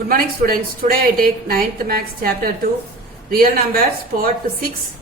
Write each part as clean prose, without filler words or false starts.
Good morning students. Today I take 9th Maths chapter 2 real numbers part 6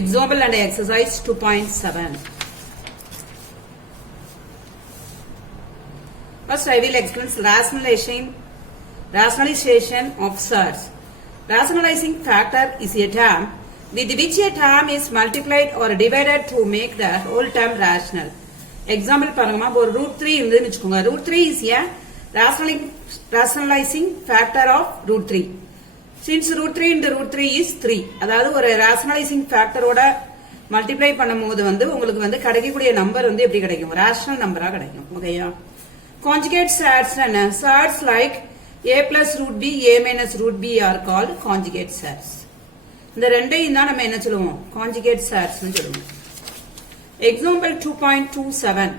example and exercise 2.7. First I will explain rationalization of search. Rationalizing factor is a term with which a term is multiplied or divided to make the whole term rational. Example parangama for root 3 irundhu vechukonga. Root 3 is a rationalizing factor of root 3. Since root 3 into root 3 is 3. அதாவது ஒரு rationalizing factor ஓட multiply பண்ணும்போது உங்களுக்கு கிடைக்கக்கூடிய number எப்படி கிடைக்கும்? rational நம்பரா கிடைக்கும். ஓகேயா? Conjugate surds and surds like a plus root b, a minus root b are called conjugate surds. இந்த ரெண்டையும் தான் நம்ம என்ன சொல்லுவோம்? conjugate surds னு சொல்லுவோம். Example 2.27.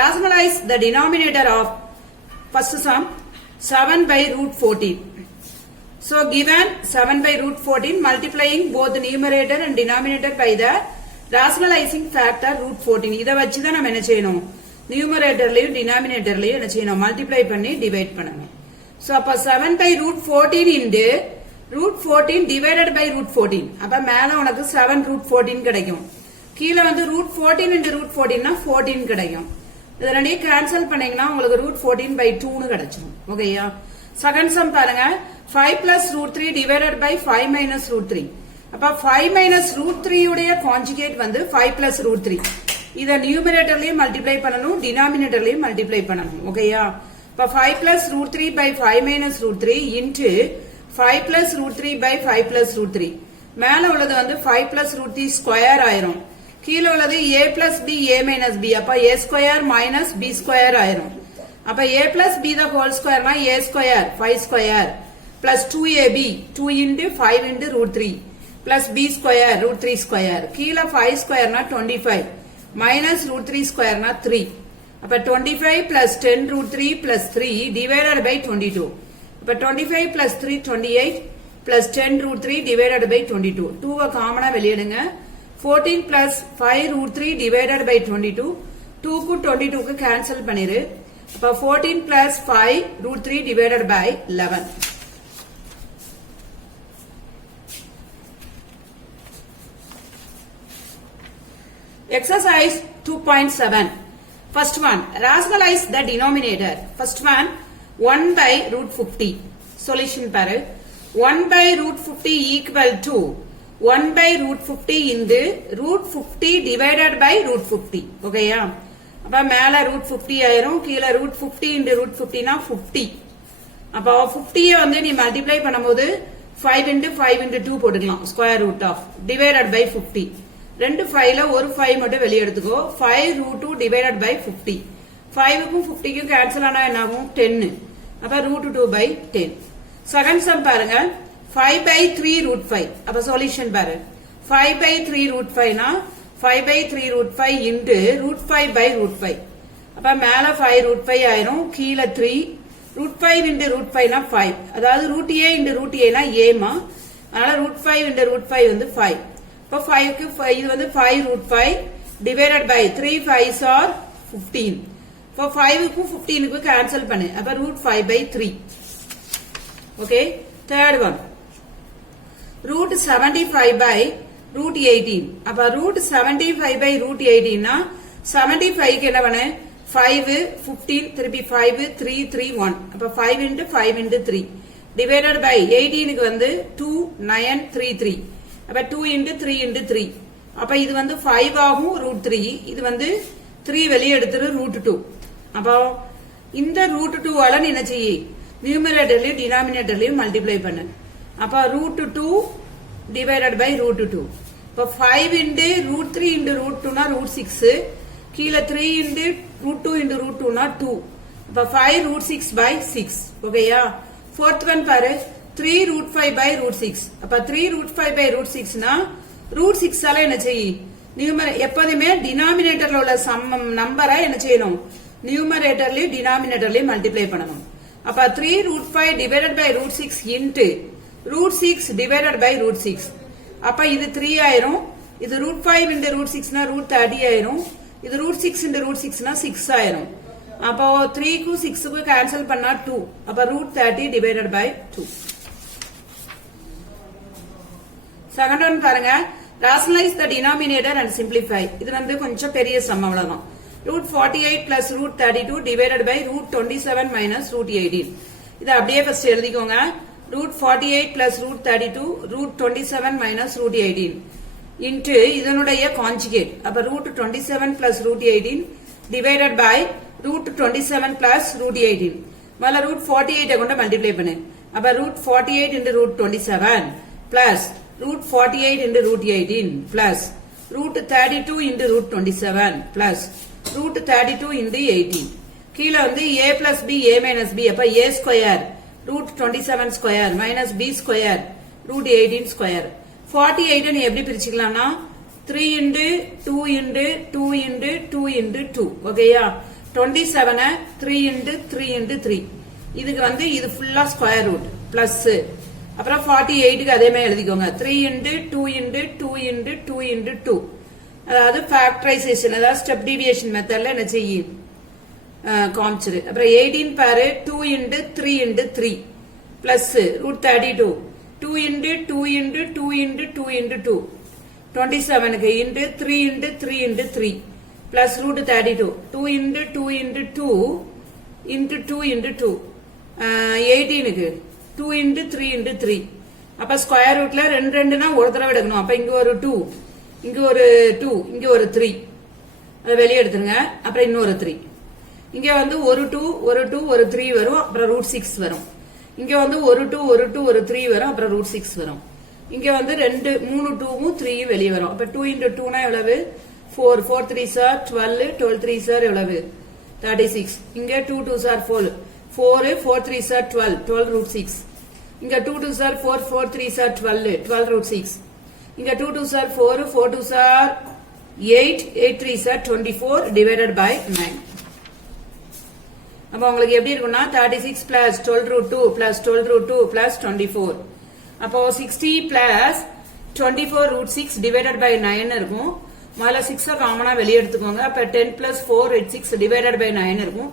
Rationalize the denominator of first sum 7 by root 14. So given 7 by root 14 multiplying both the numerator and denominator by the rationalizing factor root 14. இத வச்சு தான் நம்ம என்ன செய்யணும்? numeratorலயும் denominatorலயும் என்ன செய்யணும்? multiply பண்ணி divide பண்ணணும். So அப்ப 7 by root 14 into root 14 divided by root 14. அப்ப மேல உனக்கு 7 root 14 கிடைக்கும். கீழ root 14 into root 14 னா 14 கிடைக்கும். இத ரெண்டையும் கேன்சல் பண்ணீங்கன்னா உங்களுக்கு root 14 by 2 னு கிடைச்சிரும். ஓகேயா? செகண்ட் சம் பாருங்க 5 plus root 3 divided by 5 minus root 3. அப்ப 5 minus root 3 உடைய கான்ஜுகேட் 5 plus root 3. இத நியூமரேட்டர்லயும் மல்டிப்ளை பண்ணனும், டினாமினேட்டர்லயும் மல்டிப்ளை பண்ணனும். ஓகேயா? அப்ப 5 plus root 3 by 5 minus root 3 into 5 plus root 3 by 5 plus root 3. மேல உள்ளது 5 plus root 3 ஸ்கொயர் ஆயிரும். கீழ உள்ளது a plus b, a minus b. அப்ப a square minus b square ஆயிரும். அப்ப a plus b the whole square னா a square 5 square plus 2ab 2 into 5 into root 3 plus b square root 3 square. கீழ 5 square னா 25 minus root 3 square னா 3. அப்ப 25 plus 10 root 3 plus 3 divided by 22. அப்ப 25 plus 3 28 plus 10 root 3 divided by 22. 2 காமனா வெளியிடுங்க. 14 plus 5 root 3 divided by 22. 2 க்கு 22 க்கு cancel பண்ணிரு. அப்ப 14 plus 5 root 3 divided by 11. Exercise 2.7. First one, rationalize the denominator. First one, 1 by root 50. Solution பாரு. 1 by root 50 equal to 1 by root 50 into root 50 divided by root 50. ஓகேயா? அப்ப மேல root 50 ஆயிரும், கீழ root 50 into root 50 னா 50. அப்ப 50 நீ மல்டிப்ளை பண்ணும்போது 5 into 5 into 2 போட்டுக்கலாம். Square root of divided by 50. ரெண்டு 5ல ஒரு 5 மட்டும் வெளிய எடுத்துக்கோ. 5 root 2 divided by 50. 5க்கும் 50க்கும் கேன்சல் ஆனா என்ன ஆகும்? 10. அப்ப root 2 by 10. செகண்ட் சம் பாருங்க 5 by 3 root 5. அப்ப சொல்யூஷன் பாரு. 5 by 3 root 5 னா 5 by 3 root 5 into root 5 by root 5. அப்ப மேல 5 root 5 ஆயிரும், கீழ 3 root 5 into root 5 னா 5. அதாவது root a into root a னா a மா. அதனால root 5 into root 5 5. அப்ப 5 க்கு இது 5 root 5 divided by 3 5s are 15. அப்ப 5 க்கு 15 க்கு கேன்சல் பண்ணு. அப்ப root 5 by 3. Okay? third one. root 75 by root 18. அப்ப root 75 by root 18 னா 75 க்கு என்ன பண்ணு? 5 15 திருப்பி 5 3 3 1. அப்ப 5 into 5 into 3 divided by 18 க்கு 2 9 3 3. அப்ப 2 into 3 into 3. அப்ப இது 5 ஆகும் root 3. இது 3 வெளிய எடுத்துரு root 2. அப்ப இந்த root 2 ஆல நீ என்ன செய்ய? நியூமரேட்டர்லயும் டினாமினேட்டர்லயும் மல்டிப்ளை பண்ணு. அப்ப root 2 divided by root 2. இப்ப 5 into root 3 into root 2 னா root 6. கீழ 3 into root 2 into root 2 னா 2. அப்ப 5 root 6 by 6. ஓகேயா? fourth one பாரு 3 root 5 by root 6. அப்ப 3 root 5 by root 6 னா root 6 ஆல என்ன செய்ய? எப்போதுமே டினாமினேட்டர்ல உள்ள நம்பரை என்ன செய்யணும்? நியூமரேட்டர்லயும் டினாமினேட்டர்லயும் மல்டிப்ளை பண்ணணும். அப்ப 3 root 5 divided by root 6 into root 6 divided by root 6. அப்ப இது 3 ஆயிரும். இது root 5 into root 6 னா root 30 ஆயிரும். இது root 6 into root 6 னா 6 ஆயிரும். அப்போ 3 க்கு 6 க்கு கேன்சல் பண்ணா 2. அப்ப √30 divided by 2. செகண்ட் ஒன் பாருங்க. rationalize the denominator and simplify. இது வந்து கொஞ்சம் பெரிய சம் அவ்வளவுதான். √48 plus √32 divided by √27 minus √18. இது அப்படியே ஃபர்ஸ்ட் எழுதிக்கோங்க. √48 plus √32 √27 minus √18 into இதனுடைய கான்ஜுகேட். அப்ப √27 plus √18 divided by √27 plus √18. மேல √48 கொண்டு மல்டிப்ளை பண்ணு. அப்ப √48 into √27 plus √48 into √18 plus √32 into √27 plus √32 into 18. கீழ வந்து a plus b a minus b. அப்ப a square √27 square minus b square √18 square. 48 நீ எப்படி பிரிச்சுக்கலாம்னா 3 into 2 into 2 into 2 into 2. ஓகேயா? 27 3 into 3 into 3. இதுக்கு வந்து இது ஃபுல்லா ஸ்கொயர் ரூட் பிளஸ். அப்புறம் 48க்கு அதே மாதிரி எழுதிக்கோங்க. 3 into 2 into 2 into 2 into 2. அதாவது ஃபேக்டரைசேஷன், அதாவது ஸ்டெப் டிவியேஷன் மெத்தட்ல என்ன செய்யும் காமிச்சிரு. அப்புறம் 18 பாரு 2 into 3 into 3 plus √32 2 into 2 into 2 into 2 into 2. 27க்கு into 3 into 3 into 3 plus √32 2 into 2 into 2 into 2 into 2. 18க்கு 2 into 3 into 3. அப்ப ஸ்கொயர் ரூட்ல 2 ஒரு தடவை எடுக்கணும். அப்ப இங்க ஒரு 2 இங்க ஒரு 2 இங்க ஒரு 3 அதை வெளியே எடுத்துருங்க. அப்புறம் இன்னொரு 3 இங்க வந்து ஒரு 2 ஒரு 2 ஒரு 3 வரும். அப்புறம் √6 வரும். இங்க வந்து ஒரு 2 ஒரு 2 ஒரு 3 வரும். அப்புறம் √6 வரும். இங்க வந்து 3 2ம் 3ம் வெளியே வரும். அப்ப 2 into 2னா எவ்வளவு 4 4 3s are 12 12 3s are எவ்வளவு 36. இங்க 2 2s are 4 4 4 3s are 12 12 √6. இங்க 2 2s are 4 4 3s are 12 12 √6. இங்க 2 2s are 4 4 2s are 8 8 3s are 24 divided by 9. அப்ப உங்களுக்கு எப்படி இருக்கும்னா 36 plus 12 √2 plus 12 √2 plus 24. அப்போ 60 plus 24 √6 divided by 9 இருக்கும். முதல்ல 6 காமனா வெளியே எடுத்துக்கோங்க. அப்ப 10 plus 4 6 divided by 9 இருக்கும்.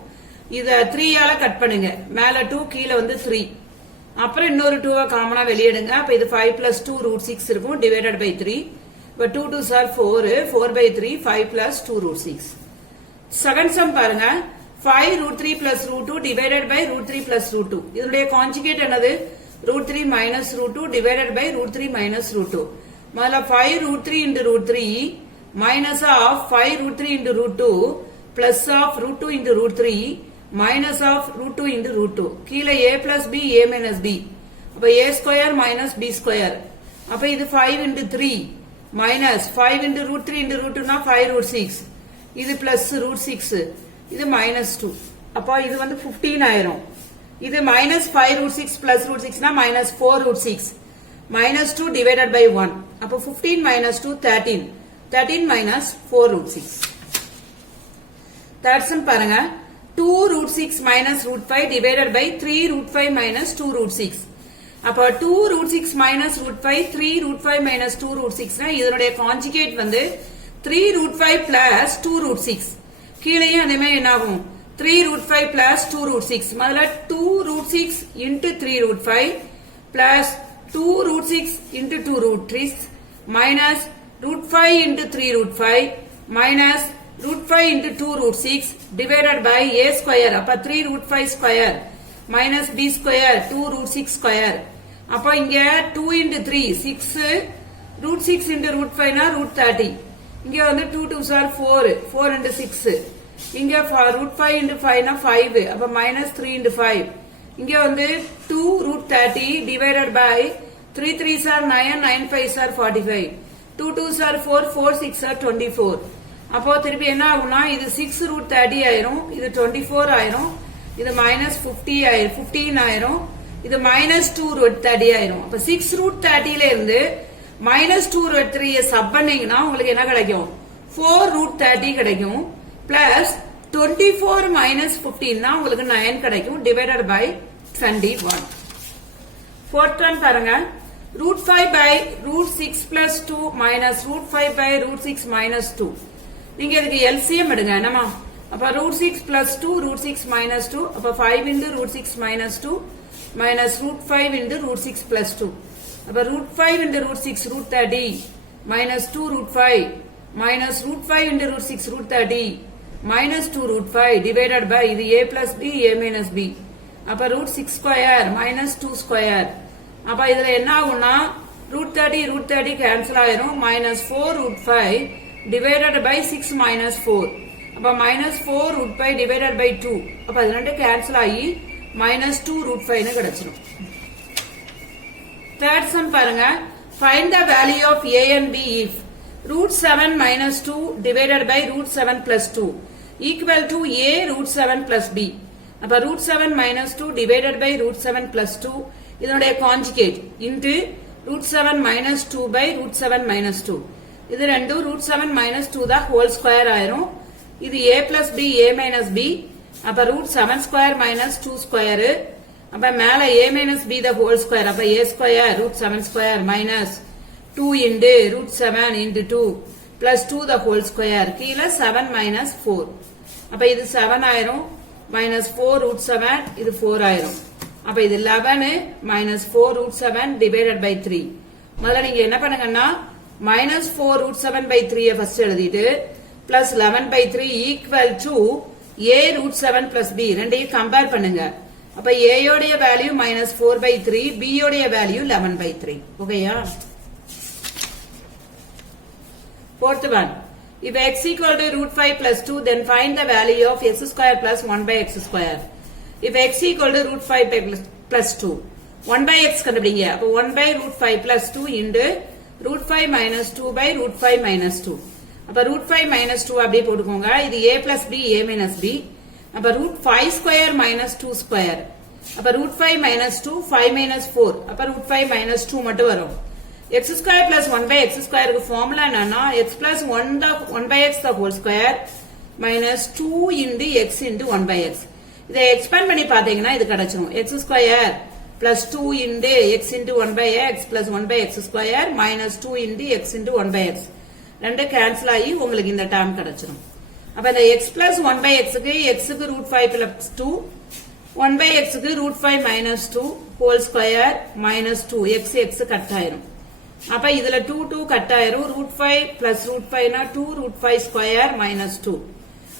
இத 3 ஆல கட் பண்ணுங்க. மேல 2 கீழ வந்து 3. அப்புறம் இன்னொரு 2 காமனா வெளியே எடுங்க. அப்ப இது 5 plus 2 √6 இருக்கும் divided by 3. இப்ப 2 2s are 4 4 by 3 5 plus 2 √6. Second sum பாருங்க. 5 √3 plus √2 divided by √3 plus √2. இதனுடைய கான்ஜுகேட் என்னது √3 minus √2 divided by √3 minus √2. முதல்ல 5 √3 into √3 minus of 5 √3 into √2 plus of √2 into √3 minus of √2 into √2. கீழ a plus b a minus b. அப்ப a square minus b square. அப்ப இது 5 into 3 minus 5 into √3 into √2 னா 5 √6. இது plus √6. இது minus 2. அப்ப இது வந்து 15 ஆயிரும். இது minus 5 √6 plus √6 னா minus 4 √6. minus 2 divided by 1. அப்ப 15 minus 2 13. 13 minus 4 √6. Third sum பாருங்க. 2 √6 minus √5 divided by 3 √5 minus 2 √6. அப்ப 2 √6 minus √5 3 √5 minus 2 √6 னா இதனுடைய கான்ஜுகேட் வந்து 3 √5 plus 2 √6. கீழேயும் அதே மாதிரி என்ன ஆகும் 3 √5 plus 2 √6. முதல்ல 2 √6 into 3 √5 plus 2 √6 into 2 √6 minus √5 into 3 √5 minus √5 into 2 √6 divided by a square. அப்ப 3 √5 square minus b square 2 √6 square. அப்ப இங்க 2 into 3 6 √6 into √5 னா √30. இங்க வந்து 2 2s are 4 4 into 6. இங்க √5 into 5 னா 5. அப்ப minus 3 into 5. இங்க வந்து 2 √30 divided by 3 3s are 9 9 5s are 45. 2 2s are 4 4 6 are 24. அப்போ திருப்பி என்ன ஆகும்னா இது 6 √30 ஆயிரும். இது 24 ஆயிரும். இது minus 15 ஆயிரும். இது minus 2 √30 ஆயிரும். அப்ப 6 √30 ல இருந்து minus 2 √3 சப் பண்ணீங்கன்னா உங்களுக்கு என்ன கிடைக்கும் 4 √30 கிடைக்கும். பிளஸ் 24 minus 15 னா உங்களுக்கு 9 கிடைக்கும் divided by 21. Fourth one பாருங்க. √5 by √6 plus 2 minus √5 by √6 minus 2. நீங்க இதுக்கு LCM எடுங்க என்னமா அப்ப root 6 plus 2 root 6 minus 2 அப்ப 5 into root 6 minus 2 minus root 5 into root 6 plus 2 அப்ப root 5 into root 6 root 30 minus 2 root 5 minus root 5 into root 6 root 30 minus 2 root 5 divided by இது a plus b a minus b அப்ப root 6 square minus 2 square அப்ப இதுல என்ன ஆகும்னா root 30 cancel ஆயிரும் minus 4 root 5 divided by 6 minus 4 அப்ப minus 4 root 5 divided by 2 அப்ப அது ரெண்டு cancel ஆகி minus 2 root 5 னு கிடைச்சிரும். Third sum பாருங்க. Find the value of a and b if root 7 minus 2 divided by root 7 plus 2 equal to a root 7 plus b. அப்ப root 7 minus 2 divided by root 7 plus 2 இதனுடைய conjugate into root 7 minus 2 by root 7 minus 2. இது ரெண்டு root 7 minus 2 தான் whole square ஆயிரும். இது a plus b a minus b அப்ப root 7 square minus 2 square அப்ப மேல a minus b the whole square அப்ப a square root 7 square minus 2 into root 7 into 2 plus 2 the whole square கீழ 7 minus 4 அப்ப இது 7 ஆயிரும் minus 4 root 7 இது 4 ஆயிரும் அப்ப இது 11 minus 4 root 7 divided by 3 முதல்ல நீங்க என்ன பண்ணுங்கன்னா minus 4 root 7 by 3 first எழுதிட்டு plus 11 by 3 equal to a root 7 plus b ரெண்டையும் கம்பேர் பண்ணுங்க அப்ப a யோடைய வேல்யூ minus 4 by 3 b யோடைய வேல்யூ 11 by 3 ஓகேயா fourth one if x equal to root 5 plus 2 then find the value of x square plus 1 by x square if x equal to root 5 by plus 2 1 by x கண்டுபிடிங்க அப்ப 1 by root 5 plus 2 into root 5 minus 2 by root 5 minus 2 அப்ப root 5 minus 2 அப்படியே போட்டுக்கோங்க இது a plus b a minus b அப்ப root 5 square minus 2 square அப்ப root 5 minus 2 5 minus 4 அப்ப root 5 minus 2 மட்டும் வரும் x square plus 1 by x square க்கு ஃபார்முலா என்னன்னா x plus 1 by x the whole square minus 2 into x into 1 by x இதை expand பண்ணி பாத்தீங்கன்னா இது கிடைச்சிரும் x square plus 2 into x into 1 by x plus 1 by x square minus 2 into x into 1 by x ரெண்டு cancel ஆகி உங்களுக்கு இந்த term கிடைச்சிரும் அப்ப இந்த x plus 1 by x க்கு x க்கு root 5 plus 2 1 by x க்கு root 5 minus 2 whole square minus 2 x cut ஆயிரும் அப்ப இதுல 2 கட் ஆயிரும் root 5 plus root 5 னா 2 root 5 square minus 2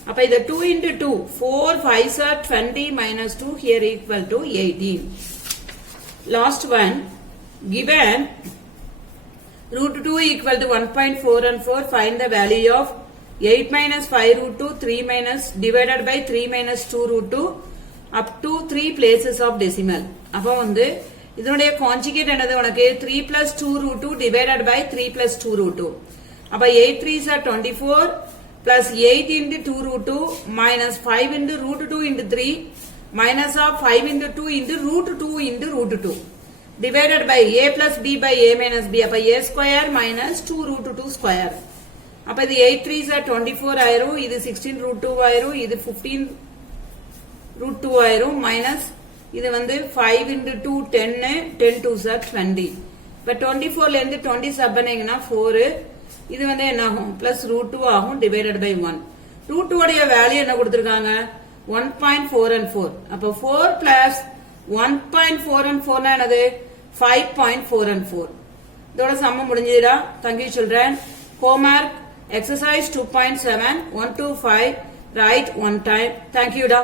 அப்ப இது 2 into 2 4 5s are 20 minus 2 here equal to 18 last one given root 2 equal to 1.4 and 4 find the value of 8 minus 5 root 2 3 minus divided by 3 minus 2 root 2 up to 3 places of decimal அப்ப வந்து இதனுடைய conjugate என்னது உனக்கு 3 plus 2 root 2 divided by 3 plus 2 root 2 அப்ப 8 3s are 24 plus 8 into 2 root 2 minus 5 into root 2 into 3 minus of 5 into 2 into root 2 into root 2 divided by a plus b by a minus b அப்ப a square minus 2 root 2 square அப்ப இது 8 3s are 24 ஆயிரும் இது 16 root 2 ஆயிரும் இது 15 root 2 ஆயிரும் minus இது வந்து 5 into 2 10 10 2s are 20 இப்ப 24 ல இருந்து 20 சப் பண்ணீங்கன்னா 4 இது வந்து என்ன ஆகும் plus root 2 ஆகும் divided by 1 root 2 உடைய வேல்யூ என்ன கொடுத்திருக்காங்க 1.4 and 4 அப்ப 4 plus 1.4 and 4 னா என்னது 5.4 and 4 இதோட சம்ம முடிஞ்சதுடா thank you children homework exercise 2.7 1 to 5 write one time thank you da